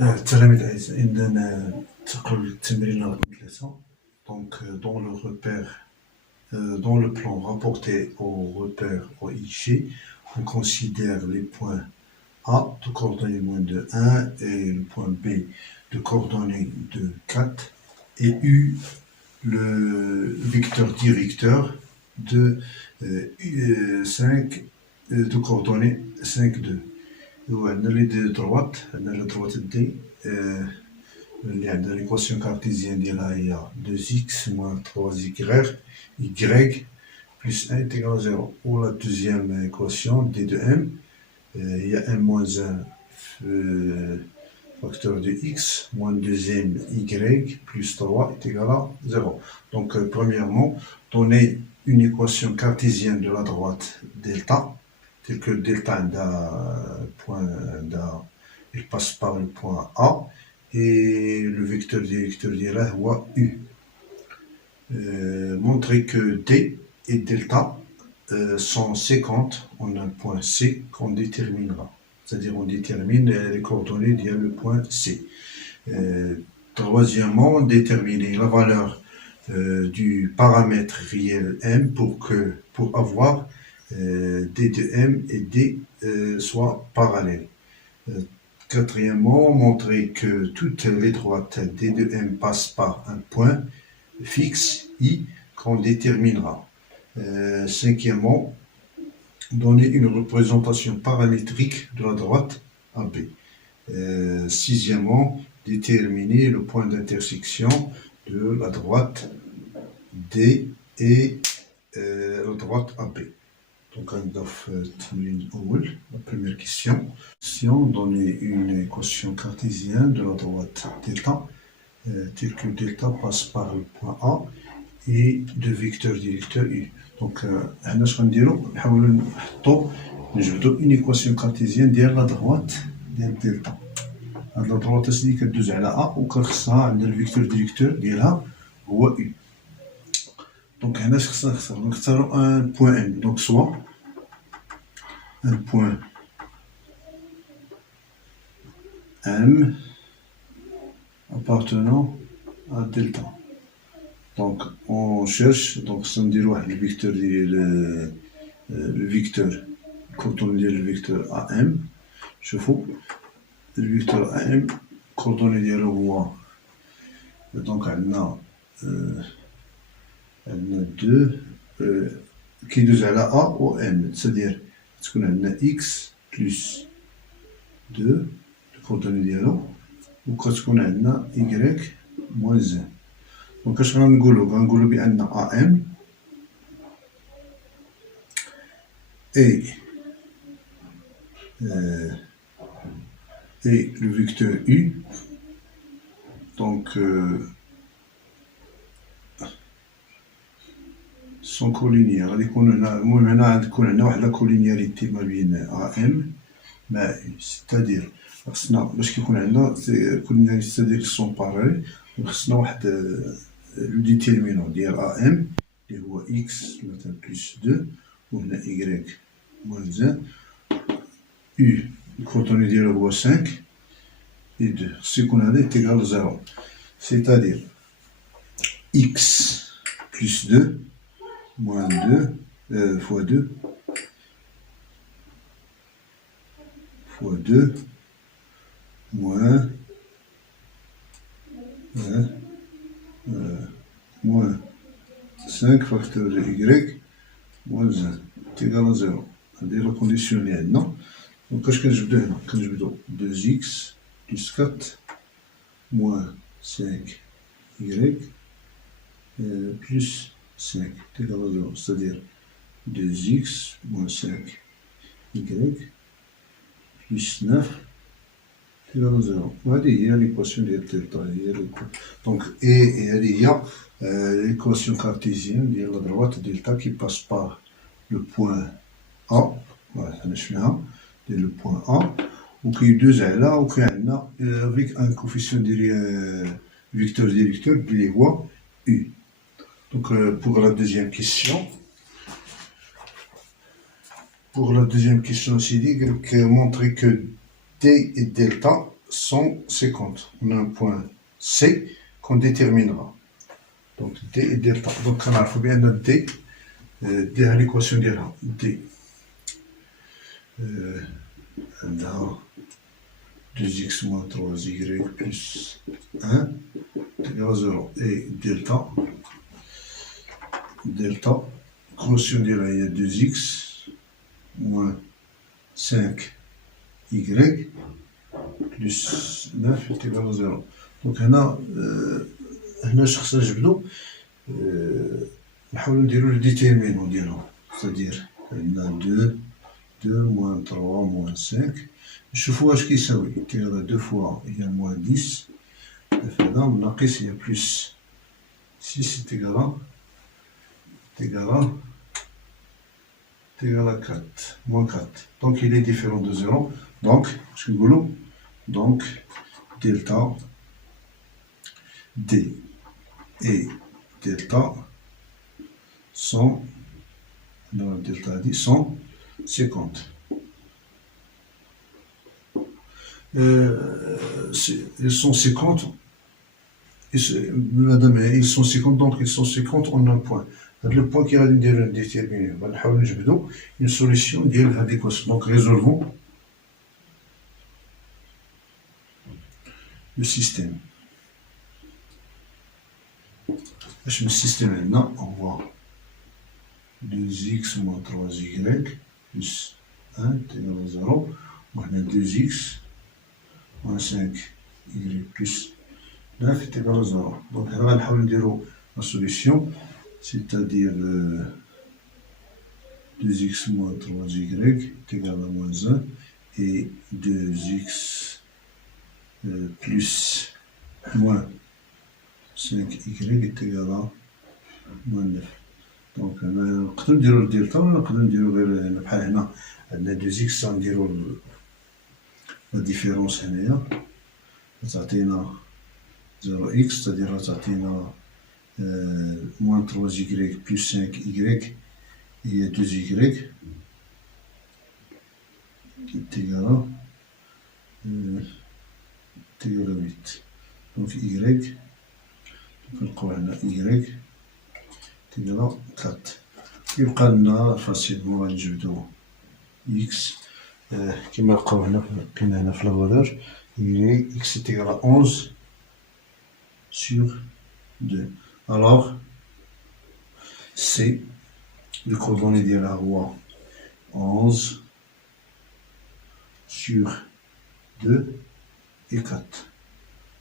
التلاميذ الأعزاء عندنا تقريبا التمرين رقم 3. Donc, dans le plan rapporté au repère OIG, on considère les points A de coordonnées moins de 1 et le point B de coordonnées de 4 et U le vecteur directeur de 5 de coordonnées 5, 2. وعندنا لي دي دروات عندنا لا دروات دي اللي عندنا ليكواسيون كارتيزيان ديالها هي 2x moins 3y y plus 1 est égal à 0. Ou la deuxième équation d de m il y a m moins 1 facteur de x moins deuxième y plus 3 est égal à 0. Donc premièrement, donner une équation cartésienne de la droite delta, tel que delta point il passe par le point A et le vecteur directeur d'Ira ou U. Montrer que D et delta sont séquentes en un point C qu'on déterminera. C'est-à-dire on détermine les coordonnées via le point C. Troisièmement, déterminer la valeur du paramètre réel M pour avoir D de M et D soient parallèles. Quatrièmement, montrer que toutes les droites D de M passent par un point fixe I qu'on déterminera. Cinquièmement, donner une représentation paramétrique de la droite AB. Sixièmement, déterminer le point d'intersection de la droite D et la droite AB. Donc, la première question. Si on donne une équation cartésienne de la droite delta, tel que delta passe par le point A et de vecteur directeur U. Donc, هنا اش غنديرو نحاولو نجبدو une équation cartésienne ديال la droite ديال delta. هاد la droite اللي كدوز على A وكنخصها عندنا الفيكتور ديريكتور ديالها هو U. Donc, هنا اش خصنا نختارو؟ نختارو un point M. Donc, soit un point M appartenant à delta. Donc, on cherche, donc, ça me dit le vecteur, le vecteur, quand on dit le vecteur AM, je fais le vecteur AM, coordonnées de le roi. Donc, on a 2 qui nous a la A ou M, c'est-à-dire, qu'on a X plus 2, coordonnées de l'eau, ou quand on a Y moins 1. Donc, qu'est-ce qu'on غنقولو بأن AM et le vecteur U, donc, sont collinéaires. غادي يكون هنا المهم هنا غتكون عندنا واحد لا كولينياريتي ما بين AM مع U, c'est-à-dire خصنا باش كيكون عندنا كولينياريتي c'est-à-dire sont parallèles, خصنا واحد le déterminant ديال AM اللي هو x مثلا plus 2 وهنا y moins 1 U الكوردوني ديالو هو 5 et 2 خصو يكون هذا est égal à 0, c'est-à-dire x plus 2 moins 2 fois 2 fois 2 moins moins 5 facteur de y moins 1 est égal à 0. هذه la condition اللي عندنا. Donc اش كنجبدو هنا؟ كنجبدو 2x plus 4 moins 5y plus 5 est égal à 0, c'est-à-dire 2x moins 5y plus 9 est égal à 0. وهذه هي l'équation ديال delta. Donc, et هذه هي l'équation cartésienne ديال la droite delta qui passe par le point A. Voilà, هنا شفناها ديال le point A وكيدوز على وكيعندنا avec un coefficient ديال vecteur directeur اللي هو U. Donc, pour la deuxième question, c'est dit montrer que D et delta 150. On a un point C qu'on déterminera. Donc D et delta. Donc il faut bien noter D. D à l'équation ديالها D. 2x moins 3y plus 1 égale à 0. Et delta, quotient ديالها هي 2x moins 5y plus 9 égale à 0. Donc هنا اش خصنا نجبدو نحاولو نديرو لو ديتيرمينون ديالهم c'est-à-dire عندنا 2 moins 3 moins 5 نشوفو واش كيساوي تيغ 2 fois هي moins 10 هذا ناقص هي plus 6 c'est égal à 4 moins 4 donc il est différent de 0 donc اش كنقولو donc delta D et delta sont, dans delta D, sont 50. Ils sont 50, madame, ils sont 50, donc ils sont 50 en un point. Le point qui a déterminé, une solution d'adéquation. Donc résolvons le système. Le système maintenant, on voit 2x moins 3y plus 1 égale à 0. On a 2x moins 5y plus 9 est égal à 0. Donc on va faire la solution, c'est-à-dire 2x moins 3y est égal à moins 1 et 2x plus moins 5y est égal à moins 9. Donc نقدروا نديروا الدلتا ولا نقدروا نديروا غير بحال هنا عندنا 2x غنديروا لا ديفيرونس هنايا تعطينا 0x c'est-à-dire تعطينا moins 3y plus 5y هي 2y est égal à 8. Donc y نلقاو هنا y تيجي 4 يبقى لنا فاسيلمون غنجبدو x كيما لقاو هنا لقينا هنا في الفالور x est égal à 11 sur 2. Alors C le coordonnée ديالها هو 11 sur 2 et 4.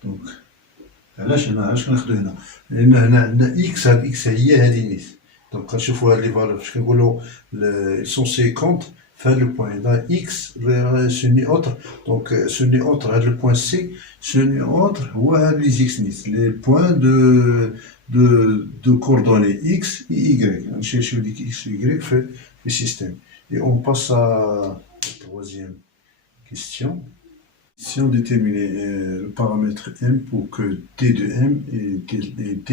Donc علاش كناخدو هنا لان هنا عندنا اكس هاد اكس هي هادي نيت دونك كنشوفو هاد لي فالور فاش كنقولو سون 50 في هاد لو بوين هذا اكس سوني اوتر دونك سوني اوتر هاد لو بوين سي سوني اوتر هو هاد لي زيكس نيت لي بوين دو كوردوني اكس اي ايغريك غنشيرشيو ديك اكس و ايغريك في السيستيم اي اون باس ا troisième question. Si on détermine le paramètre m pour que d de m et d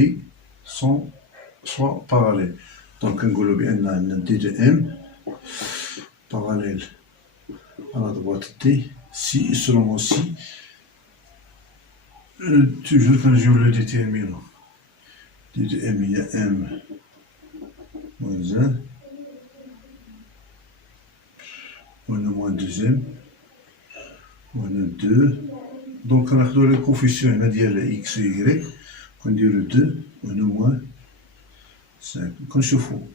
soient parallèles. Donc on a d de m parallèle à la droite d, si et seulement si, toujours quand je le détermine, d de m il y a m moins 1, on a moins 2m, on a 2, donc on a le coefficient x et y, on dit le 2, on a moins 5. Quand je fous,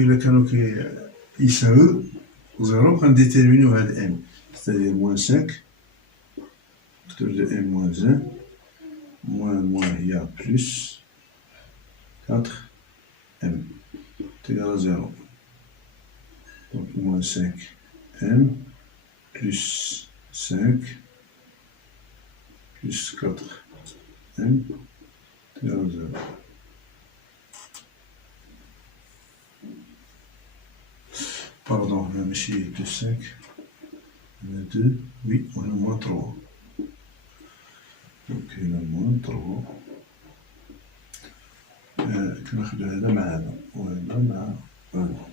il a qu'un ISAE, 0, quand détermine on a m, c'est-à-dire moins 5, facteur de m moins 1, moins il y a plus 4, m, c'est égal à 0. Donc moins 5, m, plus 5 plus 4 m égale à 0. Pardon, on a machine de 5, on a 2, oui, on a moins 3. Donc il a moins 3. كناخدو هذا مع هذا وهذا مع هذا.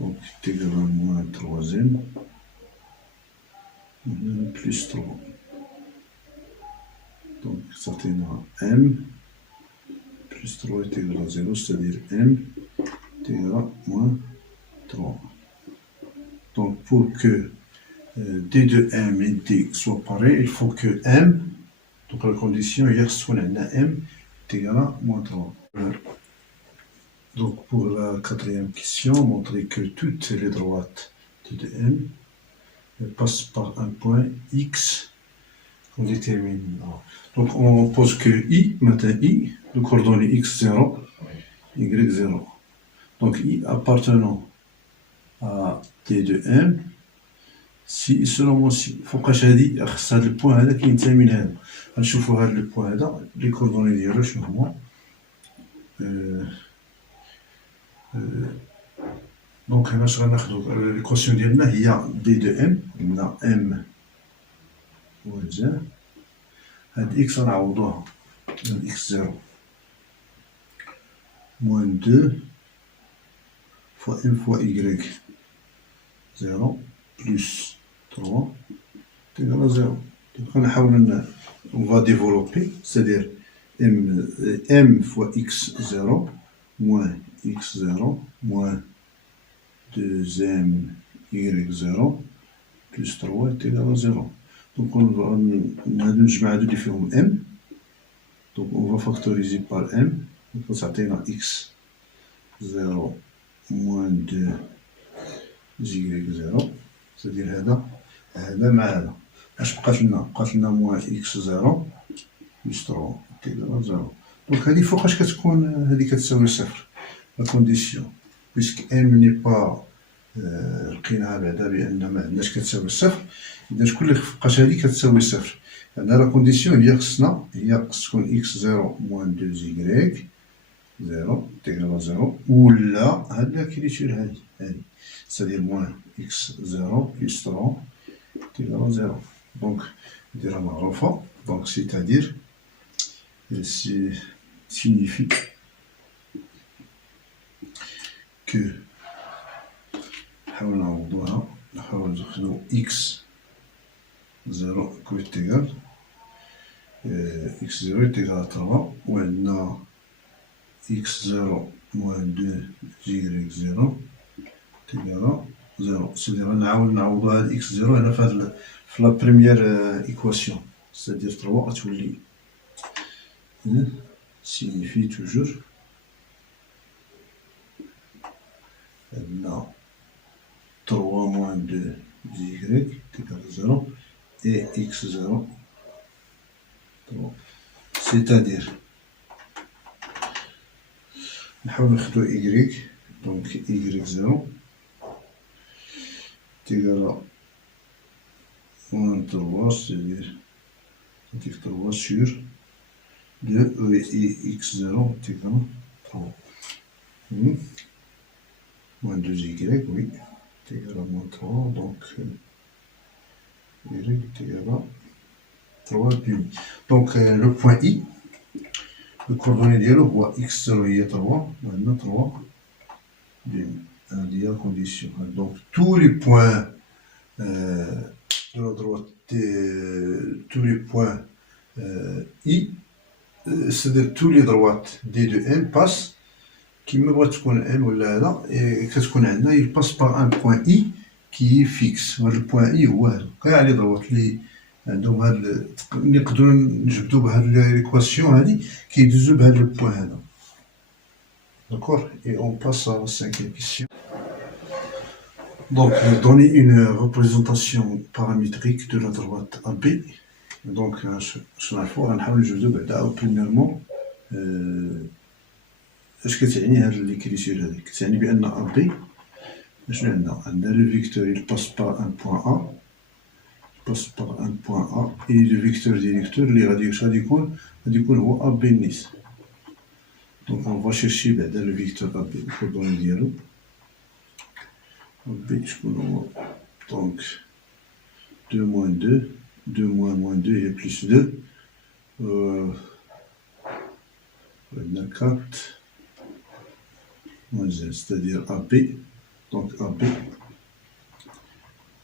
Donc c'est égal à moins 3m. plus 3. Donc, ça t'aidera m plus 3 est égal à 0, c'est-à-dire m est égal à moins 3. Donc, pour que d de m et d soient pareils, il faut que m, donc la condition est que m est égal à moins 3. Donc, pour la quatrième question, montrer que toutes les droites de m passent par un point x qu'on détermine. Donc, on pose que i, maintenant i, le coordonnée x0, y0. Donc, i appartenant à d de m, si seulement si فوقاش هادي خص هاد البوان هذا كينتهي من هذا. غنشوفوا هاد البوان هذا لي كوردوني ديالو شنو هما. دونك هنا اش غناخدو ليكواسيون ديالنا هي دي دو ام، قلنا ام هو الجا، هاد اكس غنعوضوها من اكس زيرو موان دو فوا ام فوا ايكغيك زيرو بلس 3 تيغال 0. Donc on va développer, c'est-à-dire m fois x0 moins x0 moins 2m y0 plus 3 est égal à 0. Donc on va نجمع هادو اللي فيهم m, donc on va factoriser par m, donc ça تعطينا x0 moins 2 y0, c'est-à-dire هذا مع هذا اش بقات لنا موان اكس 0 بلس 3 تيغال 0. دونك هادي فوقاش كتكون هادي كتساوي صفر لا كونديسيون بيسك ام ني با لقيناها بعدا بان ما عندناش كتساوي صفر، اذا شكون اللي فوقاش هادي كتساوي صفر. عندنا لا كونديسيون هي خصنا خص تكون اكس 0 موان 2 زيكريك 0 تيغال 0 ولا هاد اللي كيدير هادي c'est-à-dire moins x0 plus 3 est égal à 0. Donc, donc c'est-à-dire, signifie que x0 est égal x0 est égal à 3 ou on x0 moins 2 y0 égal à 0. C'est-à-dire نعوضو هاد x0 هنا في لا première équation, c'est-à-dire 3 غتولي signifie toujours عندنا 3 moins 2 y égal à 0 et x0 3. C'est-à-dire نحاول ناخدو y, donc y0 égal à moins 3, c'est-à-dire 3 sur 2 et x0 est égal à 3. Moins 2y, oui, est égal à moins 3, donc y est égal à 3 demi. Donc le point I, le coordonnée dialogue voit x0 y est 3, maintenant 3 demi. Il y a condition. Donc tous les points de la droite, tous les points I, c'est-à-dire tous les droites D de M passent, qui me voit تكون M ou là, et كتكون عندنا il passe par un point I qui est fixe. Le point I هو هذا. كاع لي droites اللي عندهم هاد نقدروا نجبدوا بهاد l'équation هادي كيدوزوا بهاد le point هذا. D'accord? Et on passe à la cinquième question. Donc, donner une représentation paramétrique de la droite AB. Donc, je vais premièrement, اش كتعني هاد l'écriture هادي؟ كتعني بأن AB شنو عندنا؟ le vecteur il passe par un point A, et le vecteur directeur اللي غادي يكون هو AB نيس. Donc on va chercher le vecteur AB, le coordonnée ديالو. AB شكون هو؟ Donc 2 moins 2, 2 moins 2 et plus 2. On a 4 moins 1, c'est-à-dire AB. Donc AB,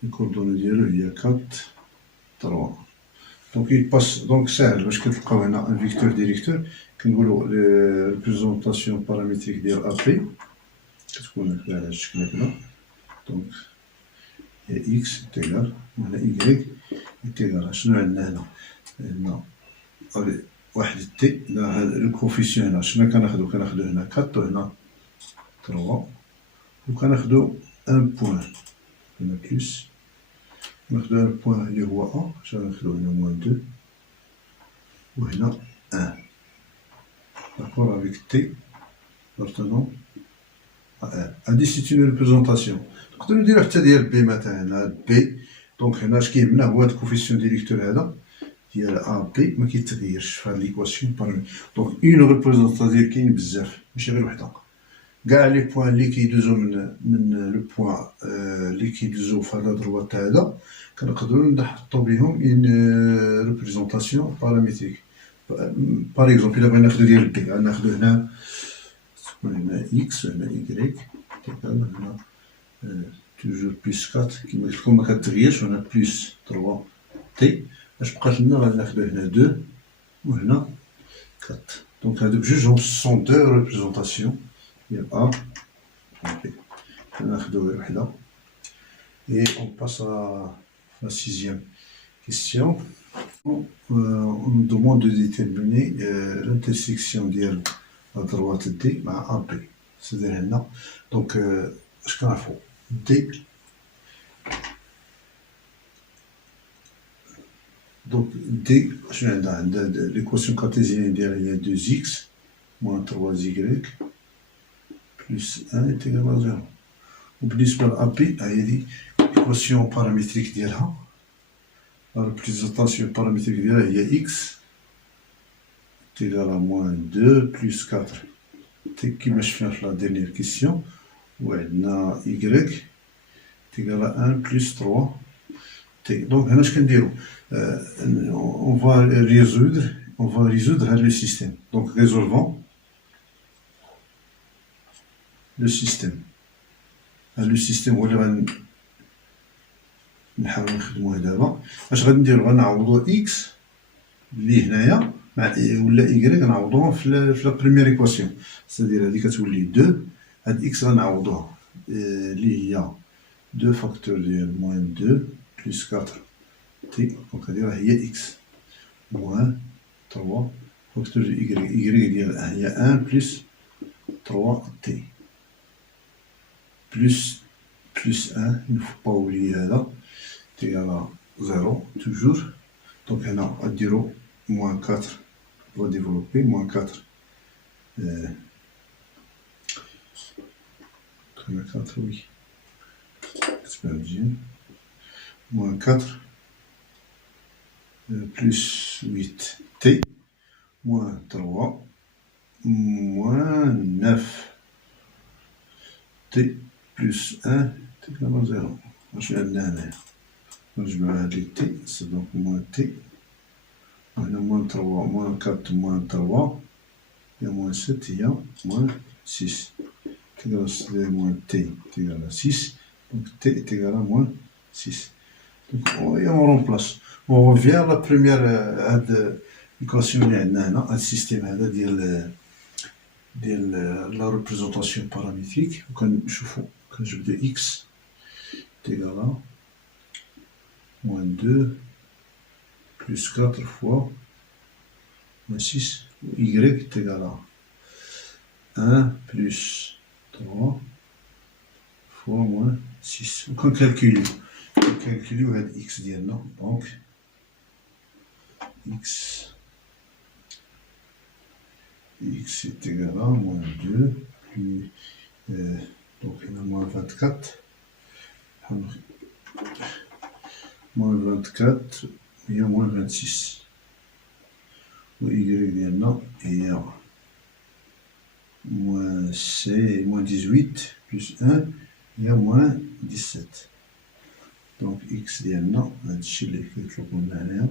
le coordonnée ديالو هي 4 3. Donc il passe, donc ساهل باش كتلقاو هنا un vecteur directeur كنقولوا représentation paramétrique ديال AP كتكون هكا على هاد الشكل هكذا. دونك هي x تيغال وهنا y تيغال شنو عندنا هنا؟ عندنا واحد تي هذا لو كوفيسيون هنا شنو كناخدو هنا 4 وهنا 3 وكناخدو ان بوان هنا بلس ناخدو ان بوان اللي هو ا شنو ناخدو هنا موان 2 وهنا 1 داكور افيك تي appartenant à R. هادي سيت اون ريبريزونطاسيون نقدرو نديرو حتى ديال بي مثلا بي. دونك هنا اش كيهمنا هو هاد الكوفيسيون ديريكتور هذا ديال ا بي ما كيتغيرش في هاد ليكواسيون بارمي. دونك اون ريبريزونطاسيون ديال كاين بزاف ماشي غير وحده. كاع لي بوين اللي كيدوزو من لو بوين اللي كيدوزو في هذا دروات هذا كنقدروا نحطو بهم اون ريبريزونطاسيون باراميتريك. باغ اكزومبل الا بغينا ناخدو ديال بي غناخدو هنا هنا اكس وهنا ايكغيك تيكال هنا توجور بلس 4 كيما قلت لكم ما كتغيرش وهنا بلس 3 تي اش بقات لنا غناخدو هنا 2 وهنا 4. دونك هادوك جوج سون دو ريبريزونطاسيون ديال ا بي. ناخدو غير وحده. Et on passe à la 6e question. On nous demande de déterminer l'intersection de la droite D مع AB. C'est-à-dire هنا donc اش كنعرفو D donc D شنو عندها l'équation cartésienne ديالها هي 2x moins 3y plus 1 est égal à 0. وبالنسبة ل AB هي دي l'équation paramétrique ديالها la représentation paramétrique ديالها هي x est égal à moins 2 plus 4 كيما شفنا في la dernière question وعندنا y est égal à 1 plus 3 t. Donc هنا اش كنديرو on va résoudre هاد le système. Donc résolvons le système. Le système هو اللي غنحاولو نخدموه دابا. اش غنديرو غنعوضو اكس اللي هنايا مع ولا ايكغيك غنعوضوهم في لا بريمير ايكواسيون. سادير هادي كتولي 2 هاد اكس غنعوضوها اللي هي 2 فاكتور ديال موان 2 بلس 4 تي. دونك هادي راه هي اكس موان 3 فاكتور ديال ايكغيك ديال هي 1 بلس 3 تي plus 1, il ne faut pas oublier là, c'est égal à 0, toujours. Donc on a 0, moins 4, on va développer, moins 4. 4, oui. C'est bien. Moins 4, plus 8, t, moins 3, moins 9, t. plus 1 est égal à 0. Je vais aller là. Donc je vais aller t, c'est donc moins t. On a moins 3, moins 4, moins 3. Il y a moins 7, il y a moins 6. T égal à moins t est égal à 6. Donc t est égal à moins 6. Donc on remplace. On revient à la première équation اللي عندنا هنا السيستيم هذا ديال la représentation paramétrique. وكنشوفو كنجبدو x est égal à moins 2 plus 4 fois moins 6 ou y est égal à 1 plus 3 fois moins 6. وكنكالكوليو هاد x ديالنا. دونك x est égal à moins 2 plus donc il y a moins 24 moins 24 il y a moins 26 و y ديالنا هي moins 18 plus 1 il y a moins 17. donc x ديالنا هادشي اللي كيطلبو لنا هنايا.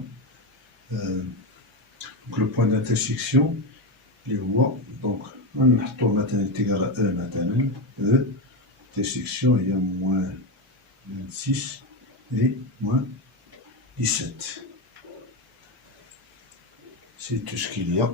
donc le point d'intersection اللي هو دونك غنحطوه مثلا تيغال E مثلا E intersection il y a moins 26 et moins 17. C'est tout ce qu'il y a.